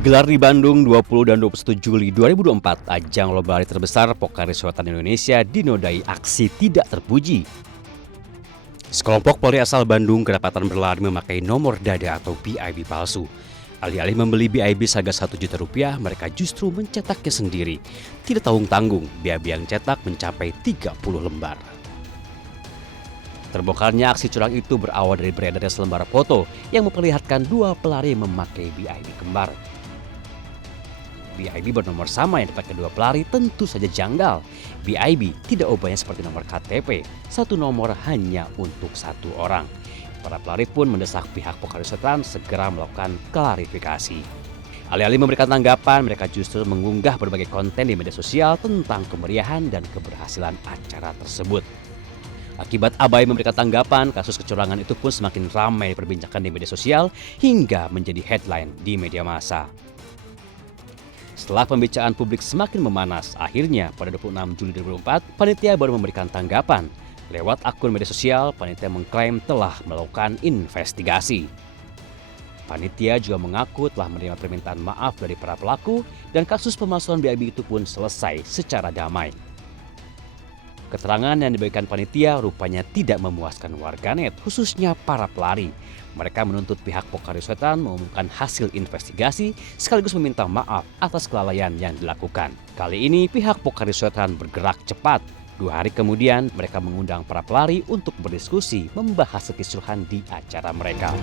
Digelar di Bandung 20 dan 21 Juli 2024, ajang lomba lari terbesar Pocari Sweaten Indonesia dinodai aksi tidak terpuji. Sekelompok polri asal Bandung kedapatan berlari memakai nomor dada atau BIB palsu. Alih-alih membeli BIB seharga Rp1 juta, mereka justru mencetaknya sendiri. Tidak tanggung-tanggung, BIB yang cetak mencapai 30 lembar. Terbongkarnya aksi curang itu berawal dari beredarnya selembar foto yang memperlihatkan dua pelari memakai BIB kembar. BIB bernomor sama yang dipakai dua pelari tentu saja janggal. BIB tidak ubahnya seperti nomor KTP, satu nomor hanya untuk satu orang. Para pelari pun mendesak pihak Pocari Sweaten segera melakukan klarifikasi. Alih-alih memberikan tanggapan, mereka justru mengunggah berbagai konten di media sosial tentang kemeriahan dan keberhasilan acara tersebut. Akibat abai memberikan tanggapan, kasus kecurangan itu pun semakin ramai diperbincangkan di media sosial hingga menjadi headline di media massa. Setelah pembicaraan publik semakin memanas, akhirnya pada 26 Juli 2024, panitia baru memberikan tanggapan. Lewat akun media sosial, panitia mengklaim telah melakukan investigasi. Panitia juga mengaku telah menerima permintaan maaf dari para pelaku dan kasus pemalsuan BIB itu pun selesai secara damai. Keterangan yang diberikan panitia rupanya tidak memuaskan warganet, khususnya para pelari. Mereka menuntut pihak Pocari Sweaten mengumumkan hasil investigasi sekaligus meminta maaf atas kelalaian yang dilakukan. Kali ini pihak Pocari Sweaten bergerak cepat. 2 hari kemudian mereka mengundang para pelari untuk berdiskusi membahas kekisruhan di acara mereka.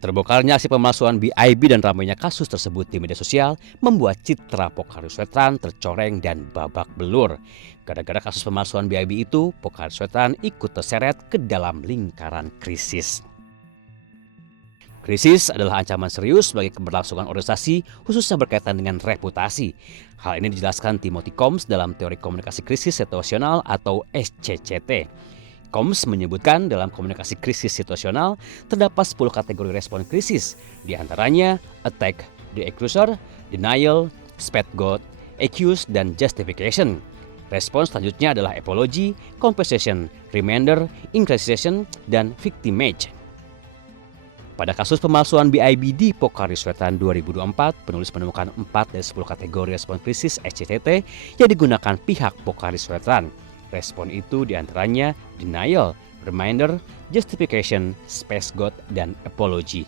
Terbongkarnya aksi pemalsuan BIB dan ramainya kasus tersebut di media sosial membuat citra Pocari Sweaten tercoreng dan babak belur. Gara-gara kasus pemalsuan BIB itu, Pocari Sweaten ikut terseret ke dalam lingkaran krisis. Krisis adalah ancaman serius bagi keberlangsungan organisasi, khususnya berkaitan dengan reputasi. Hal ini dijelaskan Timothy Combs dalam teori komunikasi krisis situasional atau SCCT. Combs menyebutkan dalam komunikasi krisis situasional terdapat 10 kategori respon krisis, di antaranya attack, the accuser, denial, scapegoat, accuse, dan justification. Respon selanjutnya adalah apology, compensation, remainder, incrimination, dan victimage. Pada kasus pemalsuan BIB di Pocari Sweaten 2024, penulis menemukan 4 dari 10 kategori respon krisis SCTT yang digunakan pihak Pocari Sweaten. Respon itu diantaranya denial, reminder, justification, scapegoat, dan apology.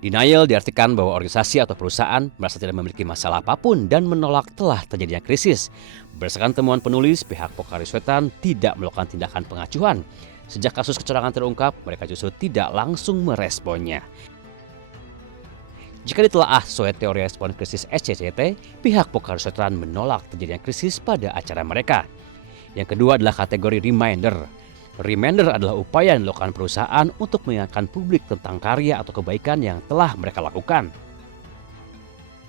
Denial diartikan bahwa organisasi atau perusahaan merasa tidak memiliki masalah apapun dan menolak telah terjadinya krisis. Berdasarkan temuan penulis, pihak Pocari Sweaten tidak melakukan tindakan pengacuan. Sejak kasus kecurangan terungkap, mereka justru tidak langsung meresponnya. Jika ditelaah sesuai teori respon krisis SCCT, pihak Pocari Sweaten menolak terjadinya krisis pada acara mereka. Yang kedua adalah kategori reminder. Reminder adalah upaya yang dilakukan perusahaan untuk mengingatkan publik tentang karya atau kebaikan yang telah mereka lakukan.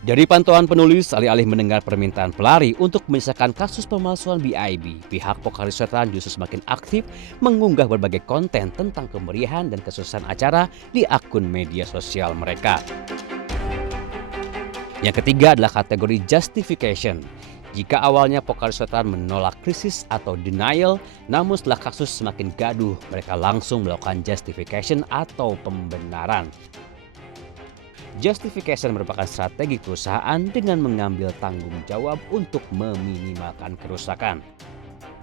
Dari pantauan penulis, alih-alih mendengar permintaan pelari untuk menyelesaikan kasus pemalsuan BIB, pihak Pocari Sweaten justru semakin aktif mengunggah berbagai konten tentang kemeriahan dan kesuksesan acara di akun media sosial mereka. Yang ketiga adalah kategori justification. Jika awalnya Pocari Sweaten menolak krisis atau denial, namun setelah kasus semakin gaduh, mereka langsung melakukan justification atau pembenaran. Justification merupakan strategi perusahaan dengan mengambil tanggung jawab untuk meminimalkan kerusakan.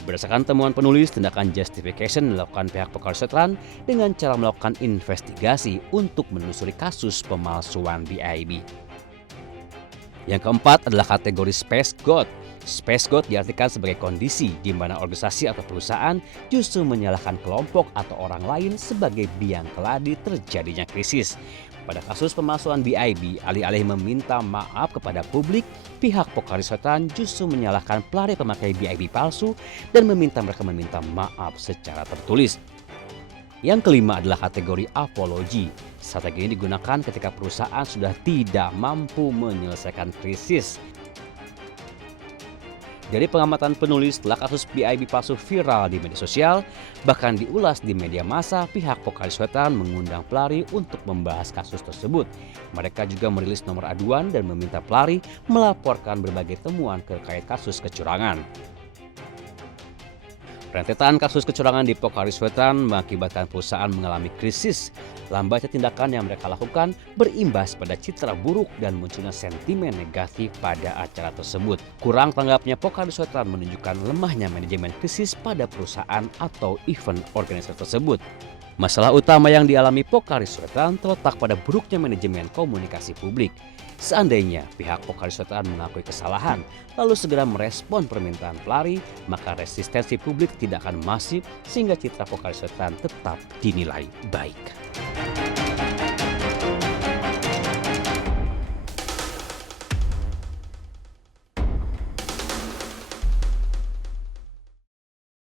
Berdasarkan temuan penulis, tindakan justification dilakukan pihak Pocari Sweaten dengan cara melakukan investigasi untuk menelusuri kasus pemalsuan BIB. Yang keempat adalah kategori scapegoat. Scapegoat diartikan sebagai kondisi di mana organisasi atau perusahaan justru menyalahkan kelompok atau orang lain sebagai biang keladi terjadinya krisis. Pada kasus pemalsuan BIB, alih-alih meminta maaf kepada publik, pihak Pocari Sweaten justru menyalahkan pelari pemakai BIB palsu dan meminta mereka meminta maaf secara tertulis. Yang kelima adalah kategori apology. Strategi ini digunakan ketika perusahaan sudah tidak mampu menyelesaikan krisis. Dari pengamatan penulis, setelah kasus BIB palsu viral di media sosial, bahkan diulas di media massa, pihak Pocari Sweaten mengundang pelari untuk membahas kasus tersebut. Mereka juga merilis nomor aduan dan meminta pelari melaporkan berbagai temuan terkait kasus kecurangan. Rentetan kasus kecurangan di Pokari Swetan mengakibatkan perusahaan mengalami krisis. Lambatnya tindakan yang mereka lakukan berimbas pada citra buruk dan munculnya sentimen negatif pada acara tersebut. Kurang tanggapnya Pokari Swetan menunjukkan lemahnya manajemen krisis pada perusahaan atau event organizer tersebut. Masalah utama yang dialami Pokari Swetan terletak pada buruknya manajemen komunikasi publik. Seandainya pihak Pokari Swetan mengakui kesalahan, lalu segera merespon permintaan pelari, maka resistensi publik tidak akan masif sehingga citra Pokari Swetan tetap dinilai baik.